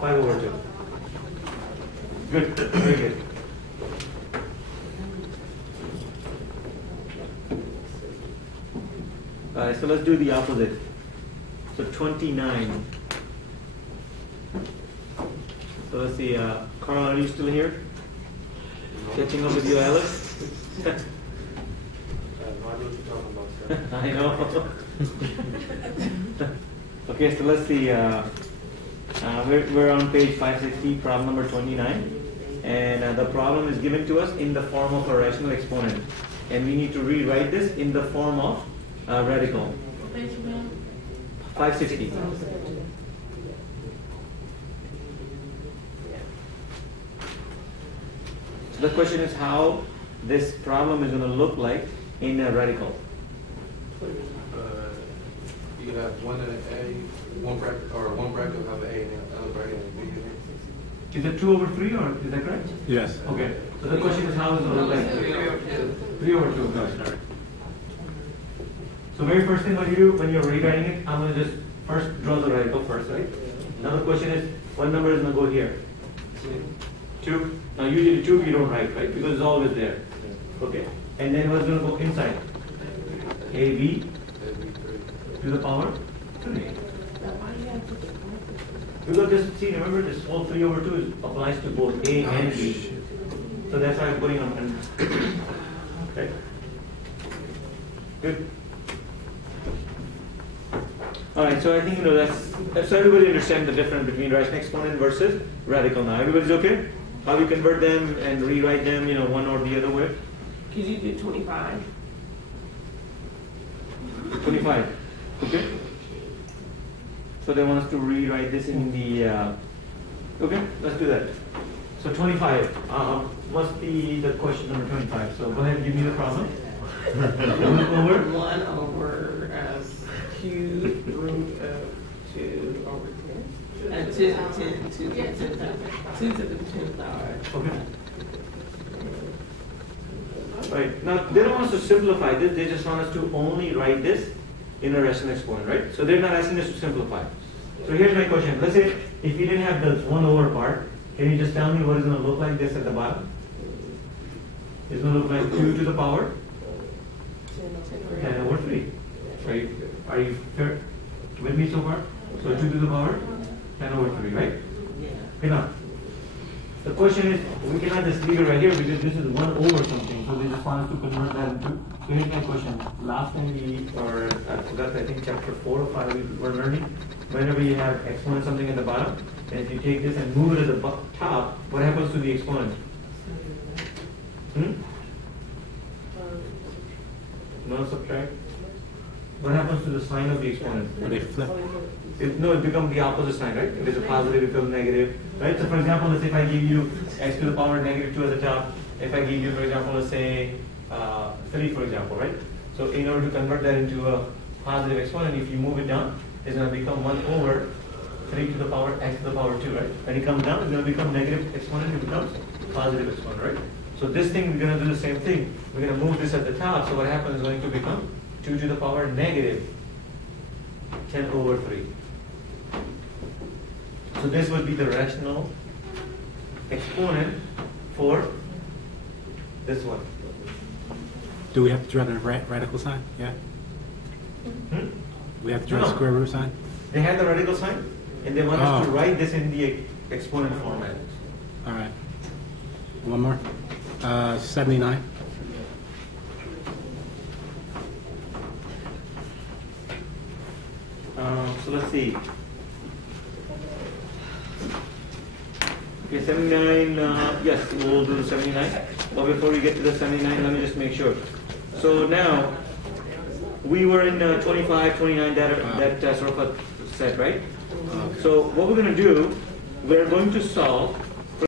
5/2. Good, very good. So let's do the opposite. So 29. So let's see, Carl, are you still here? Catching up with you, Alex? I know. Okay, so let's see. We're on page 560, problem number 29. And the problem is given to us in the form of a rational exponent. And we need to rewrite this in the form of radical. 560. So the question is how this problem is going to look like in a radical. You have one and an A, one bracket will have an A and another bracket and a B in it. Is it 2/3 or is that correct? Yes. Okay. So the question is how is it going to look like? 3/2. Okay, sorry. So very first thing what you do when you're rewriting it, I'm going to just first draw the radical first, right? Now the question is, what number is going to go here? 2. Now usually 2 you don't write, right? Because it's always there. Okay. And then what's going to go inside? AB to the power 3. Because this, see, remember this whole 3/2 applies to both A and B. So that's why I'm putting on. Okay. Good. All right. So I think that's so everybody understands the difference between rational exponent versus radical now. Everybody's okay? How you convert them and rewrite them, one or the other way? Could you do 25? 25. Okay. So they want us to rewrite this in the. Okay, let's do that. So 25 must be the question number 25. So go ahead and give me the problem. 1 over cube root of 2 over 10. And 2 to the 10th power. Okay. Right. Now they don't want us to simplify this. They just want us to only write this in a rational exponent, right? So they're not asking us to simplify. So here's my question. Let's say if you didn't have this 1/, part, can you just tell me what it's going to look like this at the bottom? It's going to look like 2 to the power 10/3. Right? Are you fair with me so far? So 2 to the power 10/3, right? Okay, now the question is, we cannot just leave it right here because this is 1 over something. So they just want us to convert that into. So here's my question. Last time I forgot, I think chapter 4 or 5 we were learning. Whenever you have exponent something at the bottom, and if you take this and move it at the top, what happens to the exponent? No subtract. What happens to the sign of the exponent? When they flip. It becomes the opposite sign, right? If it's a positive, it becomes negative, right? So for example, let's say if I give you x to the power -2 at the top, if I give you, for example, let's say 3, for example, right? So in order to convert that into a positive exponent, if you move it down, it's going to become 1/3 to the power x to the power 2, right? When it comes down, it's going to become negative exponent, it becomes positive exponent, right? So this thing, we're going to do the same thing. We're going to move this at the top, so what happens is going to become 2 to the power -10/3. So this would be the rational exponent for this one. Do we have to draw the radical sign? Yeah. We have to draw the square root sign? They had the radical sign, and they want us to write this in the exponent format. All right. One more. 79. So let's see. Okay, 79, yes, we'll do the 79. But before we get to the 79, let me just make sure. So now, we were in 25, 29, that sort of a set, right? So what we're going to do, we're going to solve